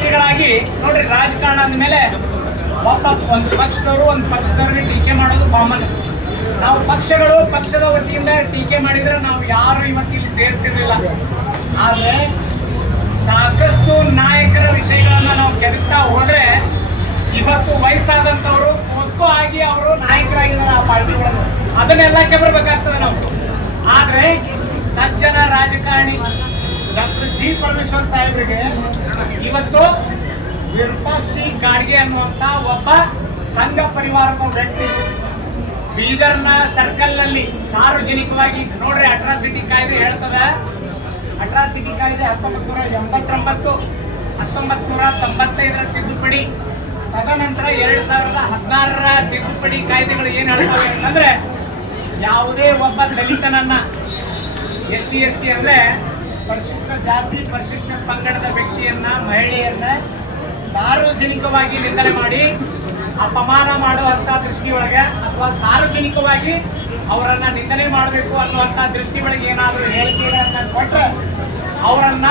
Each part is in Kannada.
ಹೀಗಾಗಿ ನೋಡ್ರಿ ರಾಜಕಾರಣ ಅಂದಮೇಲೆ ಹೊಸ ಒಂದು ಪಕ್ಷದವರು, ಒಂದು ಪಕ್ಷದವ್ರಿಗೆ ಟೀಕೆ ಮಾಡೋದು ಕಾಮನ್. ನಾವು ಪಕ್ಷಗಳು ಪಕ್ಷದ ವತಿಯಿಂದ ಟೀಕೆ ಮಾಡಿದ್ರೆ ನಾವು ಯಾರು ಇವತ್ತು ಇಲ್ಲಿ ಸೇರ್ತಿರ್ಲಿಲ್ಲ. ಆದ್ರೆ ಸಾಕಷ್ಟು ನಾಯಕರ ವಿಷಯಗಳನ್ನ ನಾವು ಕೆದಕ್ತಾ ಹೋದ್ರೆ ಇವತ್ತು ವಯಸ್ಸಾದಂಥವ್ರು, ಹೊಸಕೋ ಆಗಿ ಅವರು ನಾಯಕರಾಗಿದ್ದಾರೆ ಆ ಪಾರ್ಟಿಗಳನ್ನು. ಅದನ್ನೆಲ್ಲ ಕೆಬರ್ಬೇಕಾಗ್ತದೆ ನಾವು. ಆದ್ರೆ ಸಜ್ಜನ ರಾಜಕಾರಣಿ ಡಾಕ್ಟರ್ ಜಿ ಪರಮೇಶ್ವರ್ ಸಾಹೇಬರಿಗೆ ಇವತ್ತು ವಿರೂಪಾಕ್ಷಿ ಗಾಡ್ಗೆ ಅನ್ನುವಂತ ಒಬ್ಬ ಸಂಘ ಪರಿವಾರದ ವ್ಯಕ್ತಿ. ಬೀದರ್ನ ಸರ್ಕಲ್ನಲ್ಲಿ ಸಾರ್ವಜನಿಕವಾಗಿ ನೋಡ್ರಿ ಅಟ್ರಾಸಿಟಿ ಕಾಯ್ದೆ ಹೇಳ್ತದ. ಅಟ್ರಾಸಿಟಿ ಕಾಯ್ದೆ ಹತ್ತೊಂಬತ್ತು ನೂರ ಎಂಬತ್ತೊಂಬತ್ತು ಹತ್ತೊಂಬತ್ತು ನೂರ ತೊಂಬತ್ತೈದರ ತಿದ್ದುಪಡಿ, ತದನಂತರ ಎರಡ್ ಸಾವಿರದ ಹದಿನಾರರ ತಿದ್ದುಪಡಿ ಕಾಯ್ದೆಗಳು ಏನ್ ಹೇಳ್ತವೆ ಅಂತಂದ್ರೆ ಯಾವುದೇ ಒಬ್ಬ ದಲಿತನನ್ನ ಎಸ್ ಸಿ ಎಸ್ ಟಿ ಅಂದ್ರೆ ಪರಿಶಿಷ್ಟ ಜಾತಿ, ಪರಿಶಿಷ್ಟ ಪಂಗಡದ ವ್ಯಕ್ತಿಯನ್ನ, ಮಹಿಳೆಯನ್ನ ಸಾರ್ವಜನಿಕವಾಗಿ ನಿಂದನೆ ಮಾಡಿ, ಅಪಮಾನ ಮಾಡುವಂತ ದೃಷ್ಟಿಯೊಳಗೆ ಅಥವಾ ಸಾರ್ವಜನಿಕವಾಗಿ ಅವರನ್ನ ನಿಂದನೆ ಮಾಡಬೇಕು ಅನ್ನುವಂತ ದೃಷ್ಟಿಯೊಳಗೆ ಏನಾದರೂ ಹೇಳಿಕೆಗಳನ್ನ ಕೊಟ್ರೆ ಅವರನ್ನ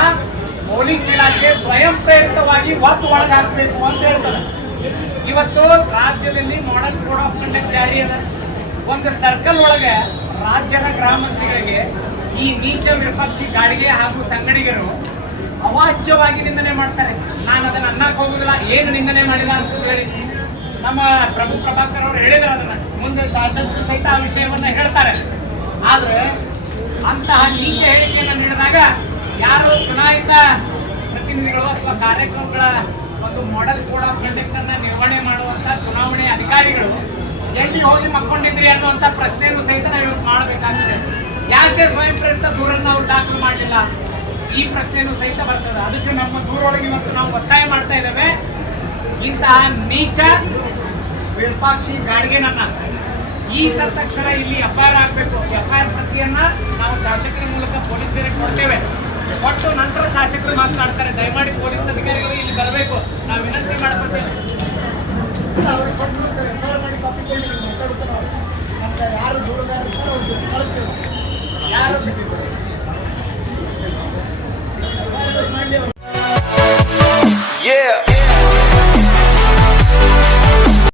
ಪೊಲೀಸ್ ಇಲಾಖೆ ಸ್ವಯಂ ಪ್ರೇರಿತವಾಗಿ ಒತ್ತು ಒಳಗಾಗಬೇಕು ಅಂತ ಹೇಳ್ತಾರೆ. ಇವತ್ತು ರಾಜ್ಯದಲ್ಲಿ ಮಾಡಲ್ ಕೋಡ್ ಆಫ್ ಕಂಡಕ್ಟ್ ಜಾರಿ ಅದ. ಒಂದು ಸರ್ಕಲ್ ಒಳಗೆ ರಾಜ್ಯದ ಗ್ರಾಮಾಂತರಗಳಿಗೆ ಈ ನೀಚ ವಿಪಕ್ಷಿ ಗಾಡಿಗೆ ಹಾಗೂ ಸಂಗಡಿಗರು ಅವಾಚ್ಯವಾಗಿ ನಿಂದನೆ ಮಾಡ್ತಾರೆ. ನಾನು ಅದನ್ನ ಅನ್ನಕ್ಕೆ ಹೋಗುದಿಲ್ಲ, ಏನು ನಿಂದನೆ ಮಾಡಿದ ಅಂತ ಹೇಳಿ ನಮ್ಮ ಪ್ರಭು ಪ್ರಭಾಕರ್ ಅವರು ಹೇಳಿದ್ರು ಅದನ್ನ. ಮುಂದೆ ಶಾಸಕರು ಸಹಿತ ಆ ವಿಷಯವನ್ನ ಹೇಳ್ತಾರೆ. ಆದ್ರೆ ಅಂತಹ ನೀಚ ಹೇಳಿಕೆಯನ್ನು ನೀಡಿದಾಗ ಯಾರು ಚುನಾಯಿತ ಪ್ರತಿನಿಧಿಗಳು ಅಥವಾ ಕಾರ್ಯಕ್ರಮಗಳ ಒಂದು ಮಾಡೆಲ್ ಕೋಡ್ ಆಫ್ ಕಂಡಕ್ಟ್ ಅನ್ನ ನಿರ್ವಹಣೆ ಮಾಡುವಂತ ಚುನಾವಣೆ ಅಧಿಕಾರಿಗಳು ಎಲ್ಲಿ ಹೋಗಿ ಮಕ್ಕೊಂಡಿದ್ರಿ ಅನ್ನುವಂತ ಪ್ರಶ್ನೆಯನ್ನು ಸಹಿತ ನಾವು ಇವತ್ತು ಮಾಡಬೇಕಾಗ್ತದೆ ಯಾಕೆ ಸ್ವಯಂ ಪ್ರೇರಿತ ದೂರನ್ನು ನಾವು ದಾಖಲು ಮಾಡಲಿಲ್ಲ? ಈ ಪ್ರಶ್ನೆಯನ್ನು ಸಹಿತ ಬರ್ತದೆ. ಅದಕ್ಕೆ ನಮ್ಮ ದೂರೊಳಗೆ ಇವತ್ತು ನಾವು ಒತ್ತಾಯ ಮಾಡ್ತಾ ಇದ್ದೇವೆ. ಇಂತಹ ನೀಚ ವಿರೂಪಾಕ್ಷಿ ಗಾಡ್ಗೆನನ್ನ ಈ ತಕ್ಷಣ ಇಲ್ಲಿ ಎಫ್ ಐ ಆರ್ ಆಗಬೇಕು. ಎಫ್ ಐ ಆರ್ ಪ್ರತಿಯನ್ನ ನಾವು ಶಾಸಕರ ಮೂಲಕ ಪೊಲೀಸರಿಗೆ ಕೊಡ್ತೇವೆ. ಕೊಟ್ಟು ನಂತರ ಶಾಸಕರು ಮಾತನಾಡ್ತಾರೆ. ದಯಮಾಡಿ ಪೊಲೀಸ್ ಅಧಿಕಾರಿಗಳು ಇಲ್ಲಿ ಬರಬೇಕು. ನಾವು ವಿನಂತಿ ಮಾಡ್ಕೊತೇವೆ. ಯಾರು ಕೊಟ್ಟು